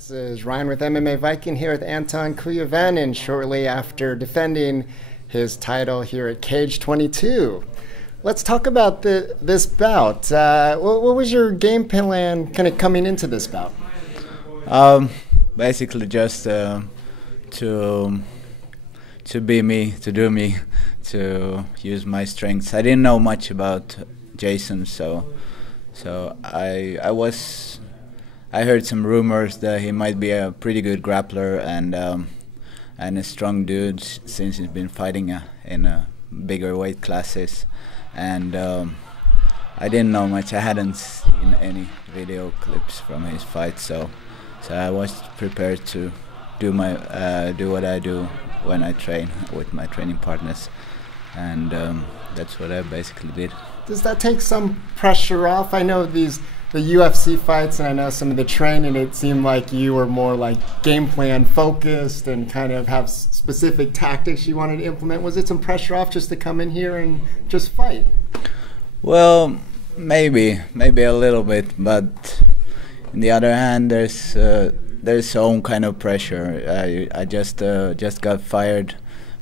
This is Ryan with MMA Viking here with Anton Kuivanen shortly after defending his title here at Cage 22. Let's talk about this bout. What was your game plan kind of coming into this bout? Basically just to be me, to do me, to use my strengths. I didn't know much about Jason, so I heard some rumors that he might be a pretty good grappler and a strong dude since he's been fighting in bigger weight classes, and I didn't know much. I hadn't seen any video clips from his fight, so I was prepared to do what I do when I train with my training partners, and that's what I basically did. Does that take some pressure off? I know the UFC fights, and I know some of the training, it seemed like you were more like game plan focused and kind of have specific tactics you wanted to implement. Was it some pressure off just to come in here and just fight? Well, maybe a little bit, but on the other hand, there's own kind of pressure. I just got fired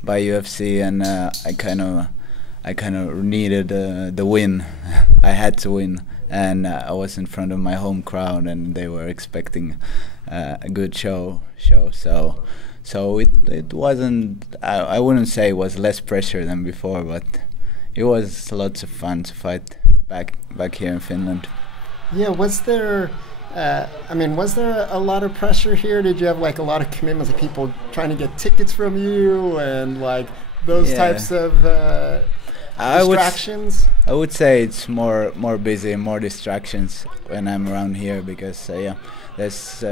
by UFC, and I kind of needed the win. I had to win, and I was in front of my home crowd, and they were expecting a good show. So it wasn't. I wouldn't say it was less pressure than before, but it was lots of fun to fight back here in Finland. Yeah, was there a lot of pressure here? Did you have like a lot of commitments, like people trying to get tickets from you and like those types of distractions? I would say it's more busy, more distractions when I'm around here, because there's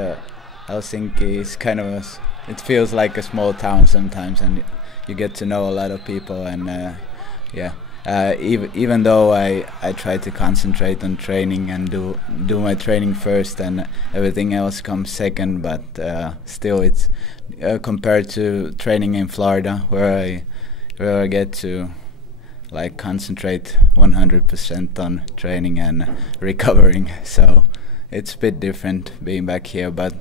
Helsinki is kind of it feels like a small town sometimes, and you get to know a lot of people, and even though I try to concentrate on training and do my training first, and everything else comes second, but still it's compared to training in Florida, where I get to like concentrate 100% on training and recovering. So it's a bit different being back here, but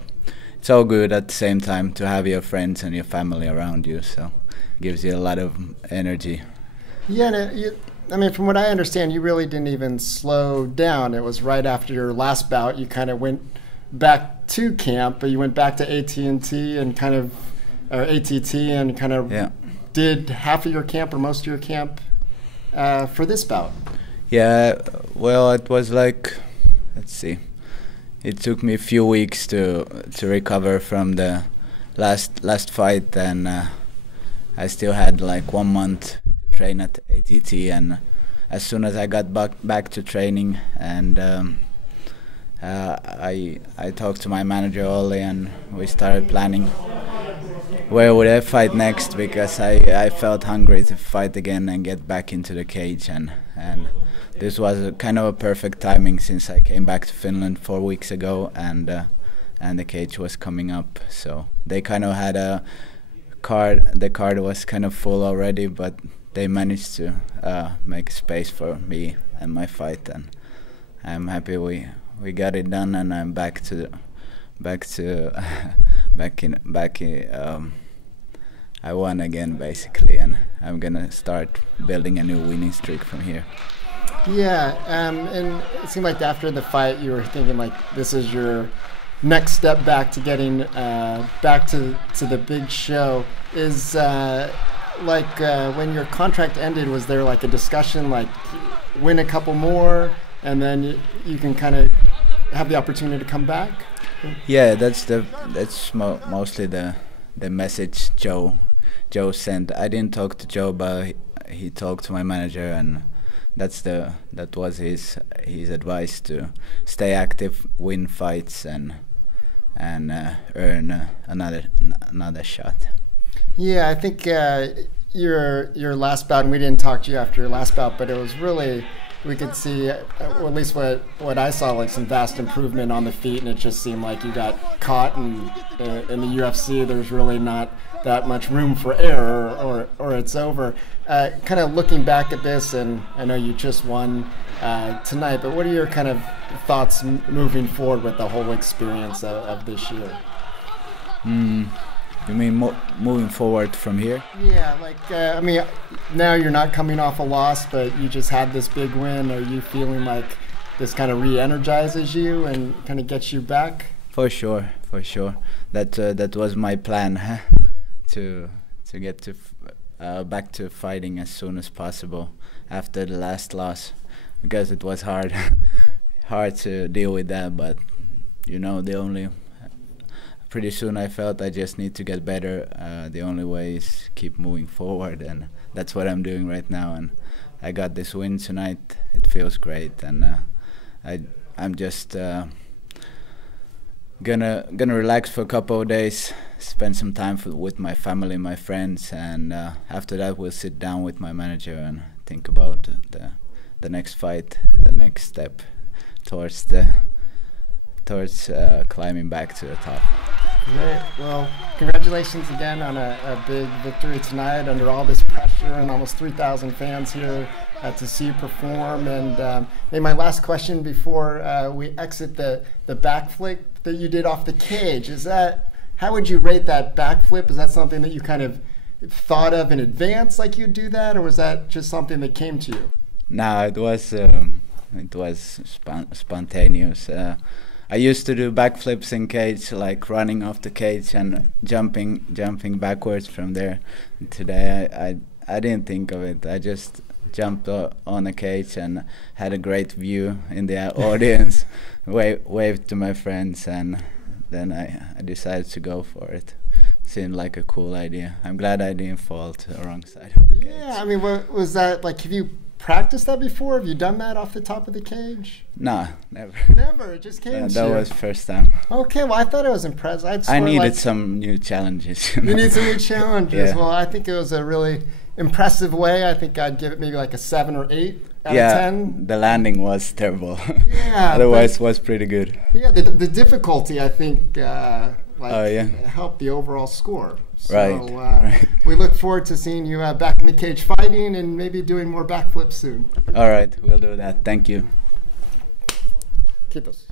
it's all good at the same time to have your friends and your family around you, so it gives you a lot of energy. Yeah, from what I understand, you really didn't even slow down. It was right after your last bout, you kind of went back to camp, but you went back to ATT and kind of did half of your camp or most of your camp for this bout. Yeah, well, it was like, let's see, it took me a few weeks to recover from the last fight, and I still had like 1 month to train at ATT, and as soon as I got back to training, and I talked to my manager Ollie, and we started planning where would I fight next, because I felt hungry to fight again and get back into the cage, and this was kind of a perfect timing since I came back to Finland 4 weeks ago, and the cage was coming up, so they kind of had a card. The card was kind of full already, but they managed to make space for me and my fight, and I'm happy we got it done, and I'm back in. I won again basically, and I'm gonna start building a new winning streak from here. Yeah, and it seemed like after the fight you were thinking like this is your next step back to getting back to the big show. Is when your contract ended, was there like a discussion like win a couple more and then you can kind of have the opportunity to come back? Yeah, that's mostly the message Joe sent. I didn't talk to Joe, but he talked to my manager, and that was his advice, to stay active, win fights, and earn another shot. Yeah, I think your last bout, and we didn't talk to you after your last bout, but it was really, we could see, or at least what I saw, like some vast improvement on the feet, and it just seemed like you got caught, and in the UFC there's really not that much room for error, or it's over. Kind of looking back at this, and I know you just won tonight, but what are your kind of thoughts moving forward with the whole experience of this year? You mean moving forward from here? Yeah, like I mean, now you're not coming off a loss, but you just had this big win. Are you feeling like this kind of re-energizes you and kind of gets you back? For sure, for sure. That was my plan, huh? to get to back to fighting as soon as possible after the last loss, because it was hard to deal with that. But you know, pretty soon I felt I just need to get better. The only way is keep moving forward, and that's what I'm doing right now. And I got this win tonight. It feels great, and I'm just gonna relax for a couple of days, spend some time with my family, my friends, and after that we'll sit down with my manager and think about the next fight, the next step towards climbing back to the top. Great. Well, congratulations again on a big victory tonight under all this pressure and almost 3,000 fans here to see you perform. And maybe my last question before we exit the backflip that you did off the cage, how would you rate that backflip? Is that something that you kind of thought of in advance, like you'd do that, or was that just something that came to you? No, it was spontaneous. I used to do backflips in cage, like running off the cage and jumping backwards from there. Today I didn't think of it. I just jumped on a cage and had a great view in the audience, waved to my friends, and then I decided to go for it. Seemed like a cool idea. I'm glad I didn't fall to the wrong side of the cage. Yeah, I mean, was that like, have you practiced that before? Have you done that off the top of the cage? No, never. Never. It just came to you. That was first time. Okay, well, I thought it was impressive. I needed some new challenges. You need some new challenges. Yeah. Well, I think it was a really impressive way. I think I'd give it maybe like a 7 or 8 out of 10. The landing was terrible. Yeah. Otherwise, it was pretty good. Yeah, the difficulty, I think, helped the overall score. So, right. We look forward to seeing you back in the cage fighting and maybe doing more backflips soon. All right, we'll do that. Thank you. Kiitos.